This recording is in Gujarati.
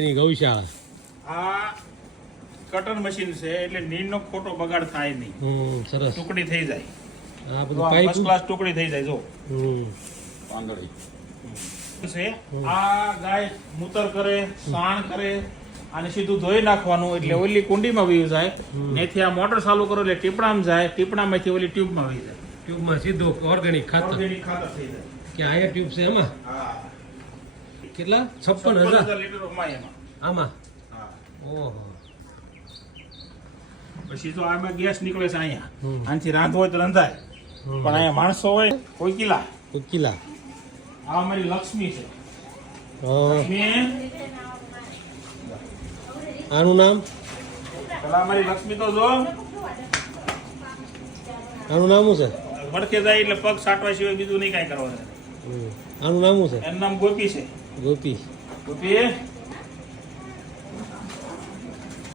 એની ગૌશાળા આ કટર મશીન છે એટલે નીરનો ખોટો બગાડ થાય નહીં. સરસ ટુકડી થઈ જાય. આ બધું પાઇપ ફર્સ્ટ ક્લાસ ટુકડી થઈ જાય. જો પાંદડી છે આ ગાય મૂતર કરે, સાણ કરે અને સીધું ધોઈ નાખવાનું એટલે ઓલી કુંડીમાં વહી જાય. નેથી આ મોટર ચાલુ કરો એટલે ટીપણામાં જાય, ટીપણામાંથી ઓલી ટ્યુબમાં વહી જાય. ટ્યુબમાં સીધું ઓર્ગેનિક ખાતર ઓર્ગેનિક ખાતર થઈ જાય. કે આ ટ્યુબ છે એમાં હા કેટલા 56,000 56,000 લીટર માય એમાં. આમાં હા ઓહો પછી તો આમાં ગેસ નીકળે છે અહીંયા. આનાથી રાંધવું હોય તો રંધાય, પણ અહીંયા માણસો હોય કોઈ કિલા. કિલા આ અમારી લક્ષ્મી છે. લક્ષ્મી આનું નામ પેલા અમારી લક્ષ્મી તો જો આનું નામ શું છે વડકે જાય એટલે પગ સાટવા સિવાય બીજું નહીં કાંઈ કરવાનું. આનું નામ શું છે એનું નામ ગોપી છે. ગોપી ગોપી